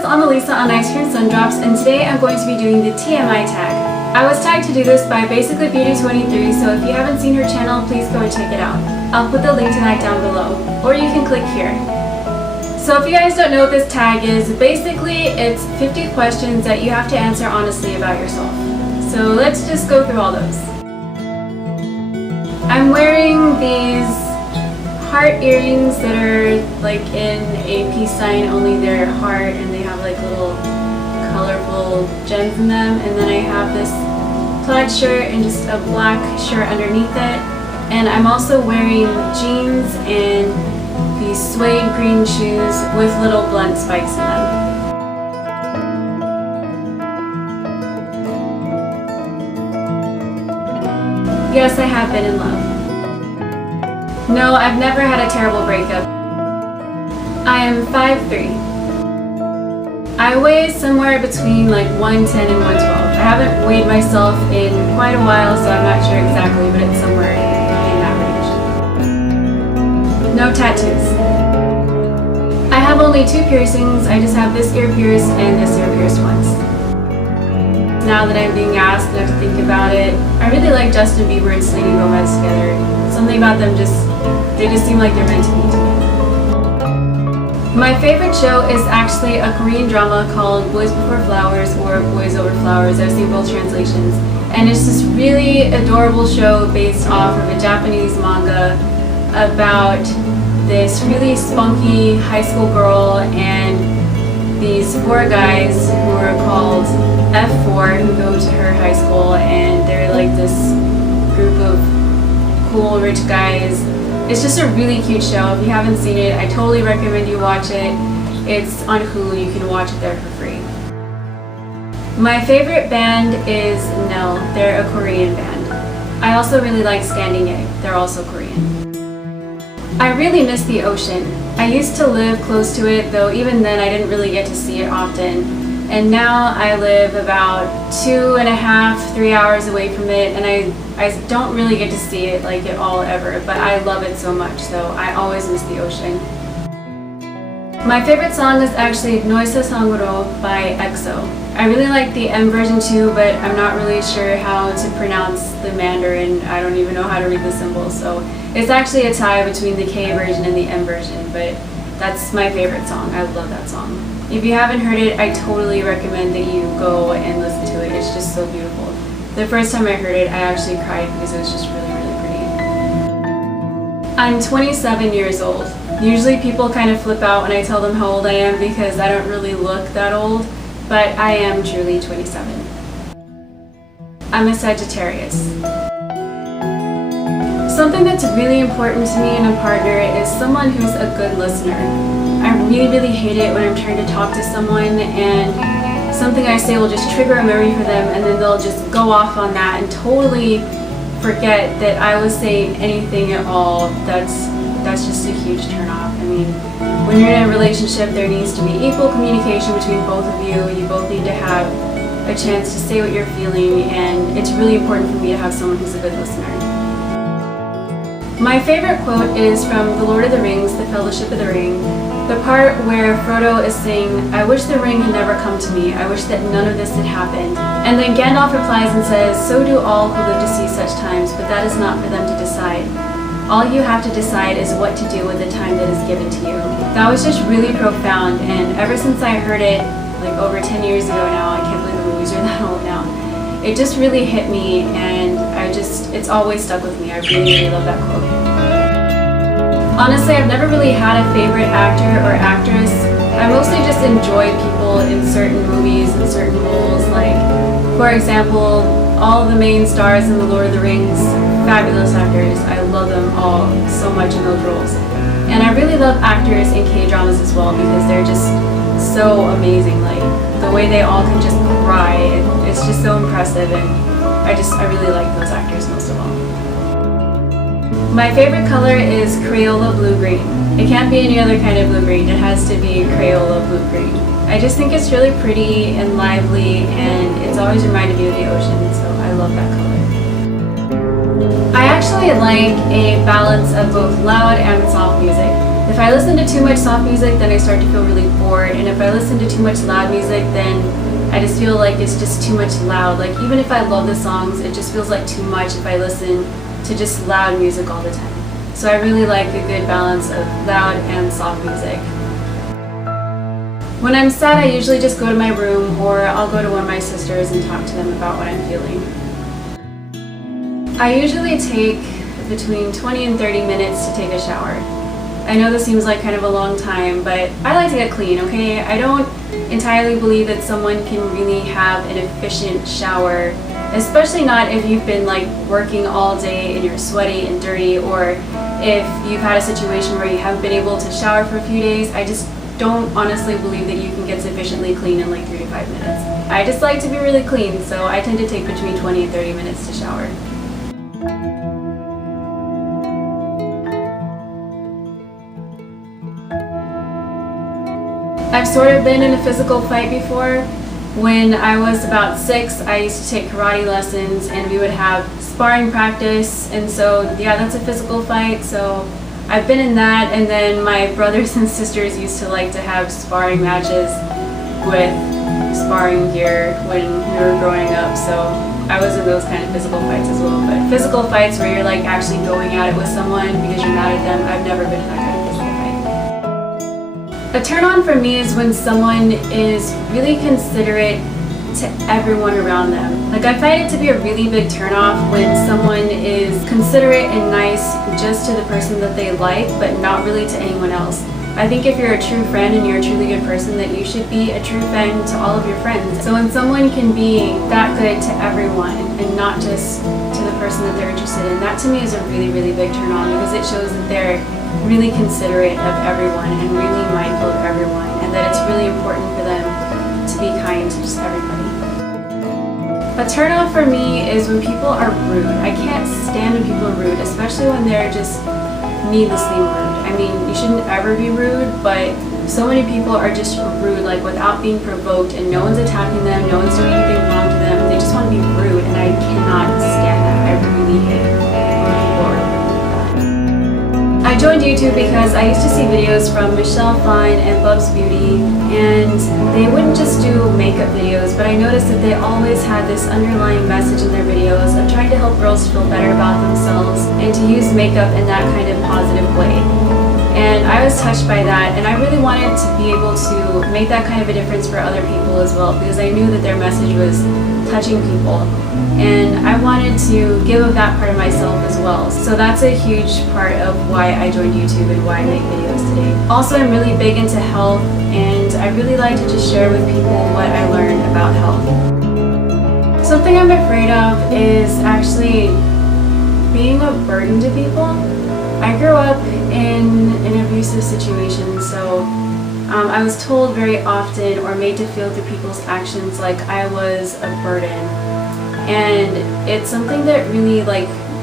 is Annalisa on Ice Cream Sundrops, and today I'm going to be doing the TMI tag. I was tagged to do this by Basically Beauty 23, so if you haven't seen her channel, please go and check it out. I'll put the link to that down below, or you can click here. So if you guys don't know what this tag is, basically it's 50 questions that you have to answer honestly about yourself. So let's just go through all those. I'm wearing these heart earrings that are like in a peace sign, only they're heart and they have like little colorful gems in them. And then I have this plaid shirt and just a black shirt underneath it. And I'm also wearing jeans and these suede green shoes with little blunt spikes in them. Yes, I have been in love. No, I've never had a terrible breakup. I am 5'3". I weigh somewhere between like 110 and 112. I haven't weighed myself in quite a while, so I'm not sure exactly, but it's somewhere in that range. No tattoos. I have only 2 piercings. I just have this ear pierced and this ear pierced once. Now that I'm being asked and I have to think about it, I really like Justin Bieber and Selena Gomez together. Something about them they just seem like they're meant to be to me. My favorite show is actually a Korean drama called Boys Before Flowers or Boys Over Flowers. I've seen both translations. And it's this really adorable show based off of a Japanese manga about this really spunky high school girl and these 4 guys who are called F4 who go to her high school, and they're like this group of cool rich guys. It's just a really cute show. If you haven't seen it, I totally recommend you watch it. It's on Hulu. You can watch it there for free. My favorite band is Nell. They're a Korean band. I also really like Standing Egg. They're also Korean. I really miss the ocean. I used to live close to it, though even then I didn't really get to see it often. And now I live about 2.5–3 hours away from it, and I don't really get to see it like at all ever, but I love it so much, so I always miss the ocean. My favorite song is actually Noise Sanguro by EXO. I really like the M version too, but I'm not really sure how to pronounce the Mandarin. I don't even know how to read the symbols, so it's actually a tie between the K version and the M version, but that's my favorite song. I love that song. If you haven't heard it, I totally recommend that you go and listen to it. It's just so beautiful. The first time I heard it, I actually cried because it was just really, really pretty. I'm 27 years old. Usually people kind of flip out when I tell them how old I am because I don't really look that old, but I am truly 27. I'm a Sagittarius. Something that's really important to me in a partner is someone who's a good listener. I really hate it when I'm trying to talk to someone and something I say will just trigger a memory for them, and then they'll just go off on that and totally forget that I was saying anything at all. That's just a huge turnoff. I mean, when you're in a relationship, there needs to be equal communication between both of you. You both need to have a chance to say what you're feeling, and it's really important for me to have someone who's a good listener. My favorite quote is from The Lord of the Rings, The Fellowship of the Ring. The part where Frodo is saying, "I wish the ring had never come to me. I wish that none of this had happened." And then Gandalf replies and says, "So do all who live to see such times, but that is not for them to decide. All you have to decide is what to do with the time that is given to you." That was just really profound, and ever since I heard it, like over 10 years ago now, I can't believe the movies are that old now, it just really hit me, and it's always stuck with me. I really love that quote. Honestly, I've never really had a favorite actor or actress. I mostly just enjoy people in certain movies and certain roles. Like, for example, all the main stars in The Lord of the Rings, fabulous actors. I love them all so much in those roles. And I really love actors in K-dramas as well because they're just so amazing. Like, the way they all can just cry, it's just so impressive, and I really like those actors most of all. My favorite color is Crayola blue-green. It can't be any other kind of blue-green. It has to be Crayola blue-green. I just think it's really pretty and lively, and it's always reminded me of the ocean, so I love that color. I actually like a balance of both loud and soft music. If I listen to too much soft music, then I start to feel really bored, and if I listen to too much loud music, then I just feel like it's just too much loud. Like, even if I love the songs, it just feels like too much if I listen to just loud music all the time. So I really like a good balance of loud and soft music. When I'm sad, I usually just go to my room, or I'll go to one of my sisters and talk to them about what I'm feeling. I usually take between 20 and 30 minutes to take a shower. I know this seems like kind of a long time, but I like to get clean, okay? I don't entirely believe that someone can really have an efficient shower, especially not if you've been like working all day and you're sweaty and dirty, or if you've had a situation where you haven't been able to shower for a few days. I just don't honestly believe that you can get sufficiently clean in like 3 to 5 minutes. I just like to be really clean, so I tend to take between 20 and 30 minutes to shower. I've sort of been in a physical fight before. When I was about 6, I used to take karate lessons, and we would have sparring practice, and so yeah, that's a physical fight. So I've been in that, and then my brothers and sisters used to like to have sparring matches with sparring gear when we were growing up, so I was in those kind of physical fights as well. But physical fights where you're like actually going at it with someone because you're mad at them, I've never been in that kind of physical fight. A turn on for me is when someone is really considerate to everyone around them. Like, I find it to be a really big turn off when someone is considerate and nice just to the person that they like, but not really to anyone else. I think if you're a true friend and you're a truly good person, that you should be a true friend to all of your friends. So when someone can be that good to everyone and not just to the person that they're interested in, that to me is a really, really big turn on, because it shows that they're really considerate of everyone and really mindful of everyone, and that it's really important for them to be kind to just everybody. A turn off for me is when people are rude. I can't stand when people are rude, especially when they're just needlessly rude. I mean, you shouldn't ever be rude, but so many people are just rude, like without being provoked, and no one's attacking them, no one's doing anything wrong to them. They just want to be rude, and I cannot stand that. I really hate it when people are rude. I joined YouTube because I used to see videos from Michelle Fine and Bub's Beauty, and they wouldn't just do makeup videos, but I noticed that they always had this underlying message in their videos of trying to help girls feel better about themselves and to use makeup in that kind of positive way. And I was touched by that, and I really wanted to be able to make that kind of a difference for other people as well, because I knew that their message was touching people, and I wanted to give of that part of myself as well. So that's a huge part of why I joined YouTube and why I make videos today. Also, I'm really big into health, and I really like to just share with people what I learned about health. Something I'm afraid of is actually being a burden to people. I grew up in an abusive situation, so I was told very often, or made to feel through people's actions, like I was a burden. And it's something that really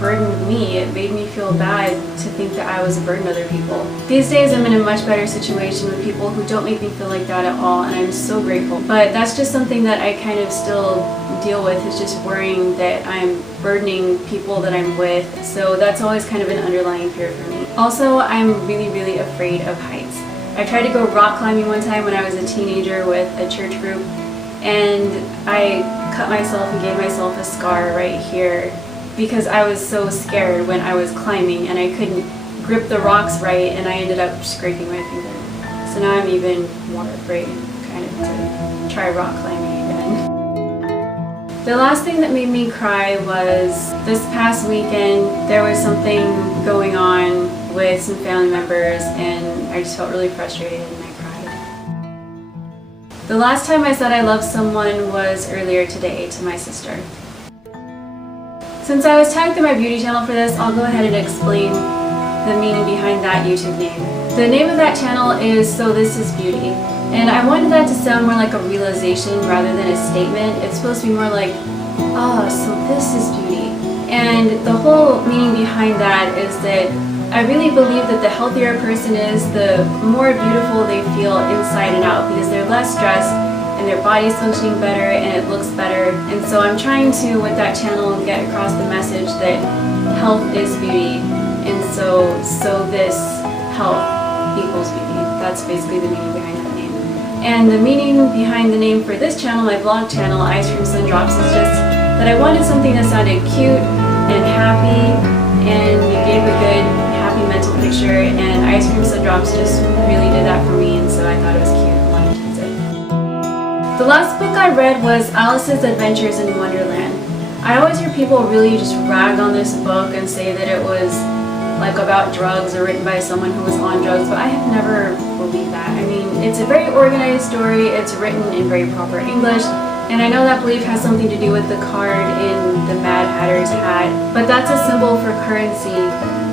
burdened me. It made me feel bad to think that I was a burden to other people. These days I'm in a much better situation with people who don't make me feel like that at all, and I'm so grateful. But that's just something that I kind of still deal with, is just worrying that I'm burdening people that I'm with. So that's always kind of an underlying fear for me. Also, I'm really, really afraid of heights. I tried to go rock climbing one time when I was a teenager with a church group, and I cut myself and gave myself a scar right here because I was so scared when I was climbing and I couldn't grip the rocks right, and I ended up scraping my finger. So now I'm even more afraid kind of to try rock climbing again. The last thing that made me cry was this past weekend. There was something going on with some family members, and I just felt really frustrated and I cried. The last time I said I loved someone was earlier today to my sister. Since I was tagged in my beauty channel for this, I'll go ahead and explain the meaning behind that YouTube name. The name of that channel is So This Is Beauty, and I wanted that to sound more like a realization rather than a statement. It's supposed to be more like, oh, so this is beauty. And the whole meaning behind that is that I really believe that the healthier a person is, the more beautiful they feel inside and out, because they're less stressed and their body's functioning better and it looks better. And so I'm trying to, with that channel, get across the message that health is beauty. And so this health equals beauty. That's basically the meaning behind that name. And the meaning behind the name for this channel, my vlog channel, Ice Cream Sundrops, is just that I wanted something that sounded cute and happy and gave a good, happy mental picture, and Ice Cream Sundrops just really did that for me, and so I thought it was cute and wanted to use it. The last book I read was Alice's Adventures in Wonderland. I always hear people really just rag on this book and say that it was like about drugs or written by someone who was on drugs, but I have never believed that. I mean, it's a very organized story, it's written in very proper English, and I know that belief has something to do with the card in the Mad Hatter's hat, but that's a symbol for currency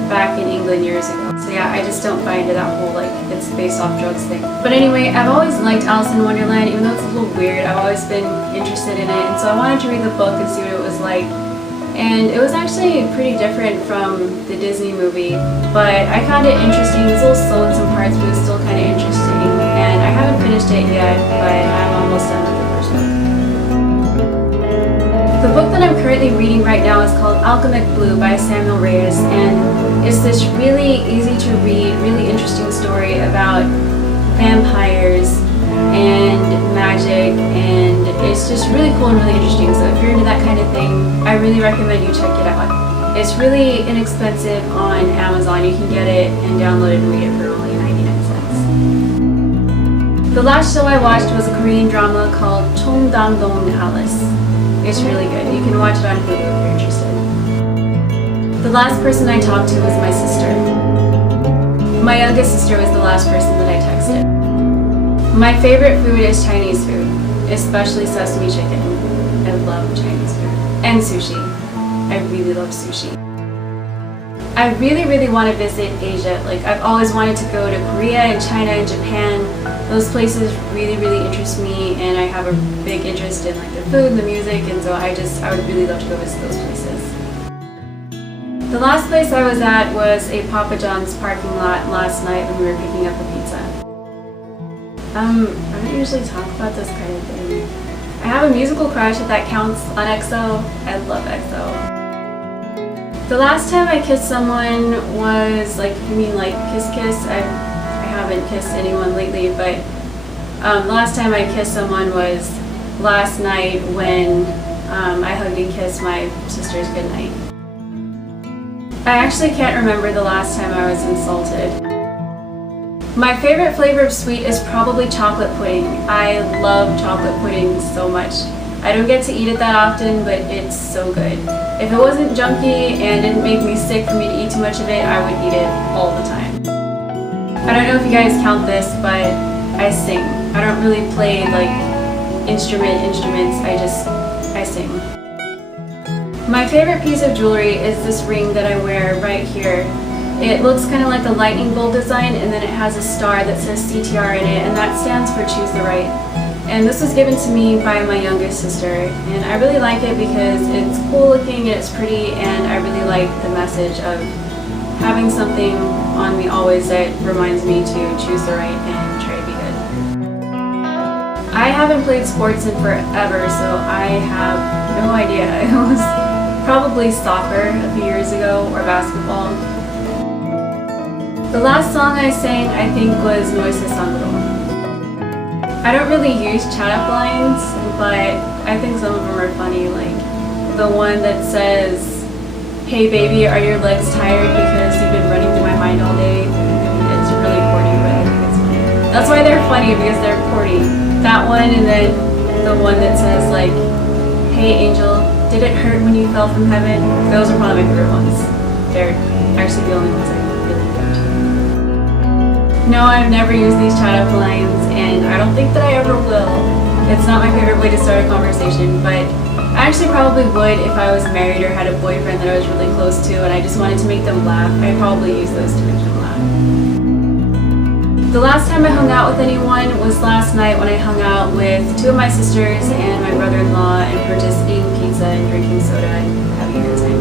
back in England years ago. So yeah, I just don't buy into that whole like it's based off drugs thing. But anyway, I've always liked Alice in Wonderland, even though it's a little weird. I've always been interested in it, and so I wanted to read the book and see what it was like. And it was actually pretty different from the Disney movie, but I found it interesting. It's a little slow in some parts, but it's still kind of interesting. And I haven't finished it yet, but I'm almost done with the first book. The book that I'm currently reading right now is called Alchemic Blue by Samuel Reyes, and it's this really easy to read, really interesting story about vampires and magic, and it's just really cool and really interesting. So if you're into that kind of thing, I really recommend you check it out. It's really inexpensive on Amazon. You can get it and download it and read it for only 99 cents. The last show I watched was a Korean drama called Cheongdam-dong Alice. It's really good. You can watch it on Hulu if you're interested. The last person I talked to was my sister. My youngest sister was the last person that I texted. My favorite food is Chinese food, especially sesame chicken. I love Chinese food. And sushi. I really love sushi. I really want to visit Asia. Like, I've always wanted to go to Korea and China and Japan. Those places really interest me, and I have a big interest in like the food and the music, and so I would really love to go visit those places. The last place I was at was a Papa John's parking lot last night when we were picking up a pizza. I don't usually talk about this kind of thing. I have a musical crush, if that counts, on EXO. I love EXO. The last time I kissed someone was like, you mean like kiss? I haven't kissed anyone lately, but the last time I kissed someone was last night when I hugged and kissed my sister's goodnight. I actually can't remember the last time I was insulted. My favorite flavor of sweet is probably chocolate pudding. I love chocolate pudding so much. I don't get to eat it that often, but it's so good. If it wasn't junky and didn't make me sick for me to eat too much of it, I would eat it all the time. I don't know if you guys count this, but I sing. I don't really play like instruments, I sing. My favorite piece of jewelry is this ring that I wear right here. It looks kind of like the lightning bolt design, and then it has a star that says CTR in it, and that stands for Choose the Right. And this was given to me by my youngest sister, and I really like it because it's cool looking and it's pretty, and I really like the message of having something on me always that reminds me to choose the right and try to be good. I haven't played sports in forever, so I have no idea. It was probably soccer a few years ago, or basketball. The last song I sang, I think, was Noise Sangro. I don't really use chat-up lines, but I think some of them are funny, like the one that says, "Hey baby, are your legs tired because you've been running through my mind all day?" It's really corny, but I think it's funny. That's why they're funny, because they're corny. That one, and then the one that says like, "Hey angel, did it hurt when you fell from heaven?" Those are probably my favorite ones. They're actually the only ones I really go to. No, I've never used these chat-up lines, and I don't think that I ever will. It's not my favorite way to start a conversation, but I actually probably would if I was married or had a boyfriend that I was really close to and I just wanted to make them laugh. I'd probably use those to make them laugh. The last time I hung out with anyone was last night when I hung out with two of my sisters and my brother-in-law, and we were just eating pizza and drinking soda and having a good time.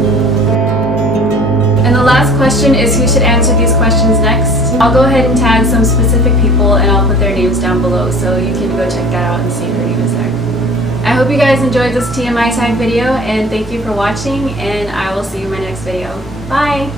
And the last question is who should answer these questions next. I'll go ahead and tag some specific people and I'll put their names down below so you can go check that out and see if their name is there. I hope you guys enjoyed this TMI TAG video, and thank you for watching, and I will see you in my next video. Bye!